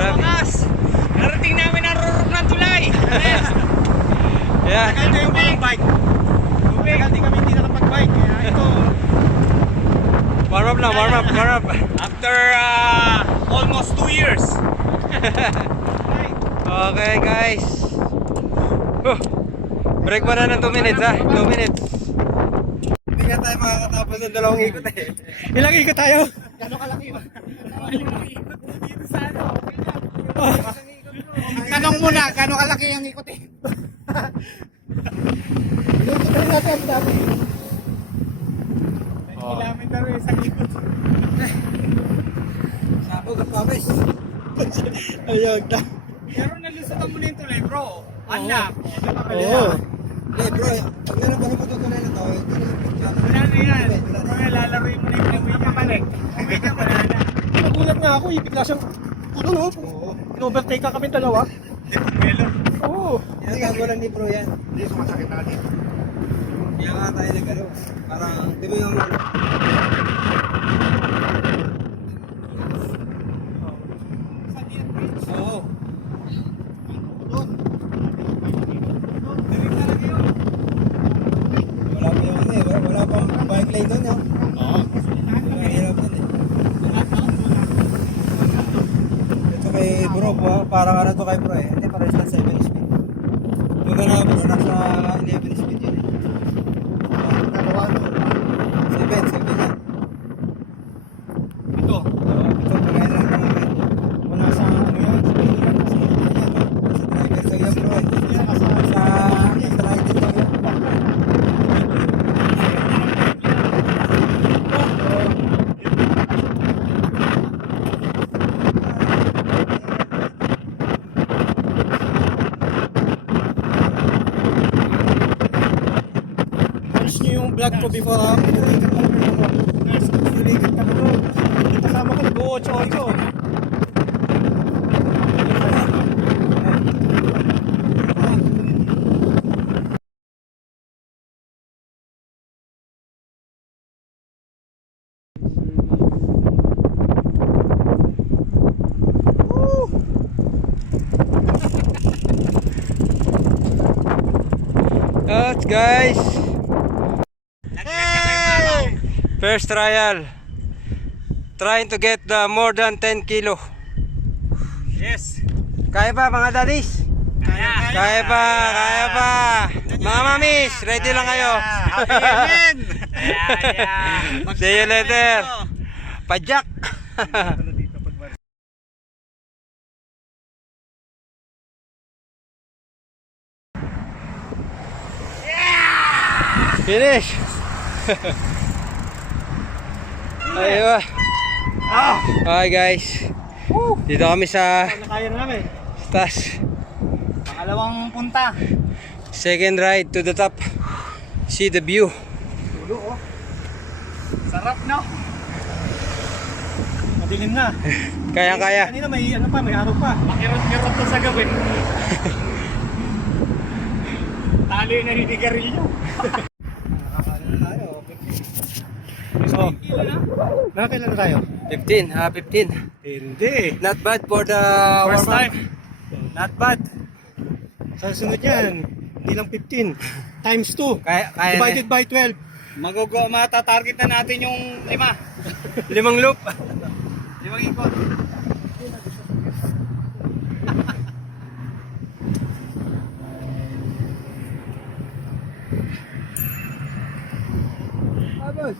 wakas, narating namin ang rurok ng tulay. Yeah. Ito yung walang bike. Tagal din kami hindi nakapag-bike. Kaya ito, Warm up lang, warm up, warm up. after almost 2 years. Okay guys. Break pa na ng 2 minutes ha, 2 minutes. Hindi nga tayo makakatapos ng 2 ikot eh. Ilang ikot tayo? Gano'ng kalaki ba? Dito sa ano? Tanong muna, gano'ng kalaki ang ikot eh? Ikot natin ang dami. Kilometer eh, isang ikot. Sabog at pawis. Ayog na. Pero nalusutan mo na yung tulay bro. Anak. Oo. Hindi bro, pag nalabanan mo ito na ito, hindi na yung Wala na yan. Mga lalaroin mo na yung pinawin ka balik. Okay ka, wala na. Nagulat nga ako, bigla siyang puno no? In-overtake ka kami dalawa. Hindi po melo. Oo. Yan gago lang ni bro yan. Hindi, sumasakit natin. Kaya nga tayo nagano. Parang, di ba yung... Oo. Wala pa yung ano eh, wala pang bike lane doon yun. Oo. Mahirap din eh. Ito kay bro, parang ano to kay bro eh. Hindi, parang sa 7 speed. Yung ka na bro, nasa 11 speed yun eh. 7 yan. Ito. Ito, kaya lang naman. Kung nasa ano yan, sa driver kayo yan bro eh. Sa rider kayo yan. Watch niyo yung vlog ko before ha. Pinilikat ka bro. Kasama ka nag-8-8. That's guys. First trial. Trying to get more than 10 kilo. Yes. Kaya pa mga daddies? Kaya pa, kaya pa. Mga mamis, ready lang kayo. Amen. Yeah. See you later. Pajak. Finish. Ayun. Okay guys. Dito kami sa Kaya na namin. taas. Pangalawang punta. Second ride to the top. See the view. Tulo oh. Sarap no? Madilim na. Kaya. Kanina may ano pa, may araw pa. Makirot-kirot to sa gabi. Talo yung naninigarilyo. So, nakakailan na tayo? 15, 15. Hindi. Not bad for the First warm-up. time. Not bad. Sa sunod yan, hindi lang 15. Times 2. Kaya Divided by 12. Matatarget na natin yung 5. 5 loop. 5 ikot. Boss.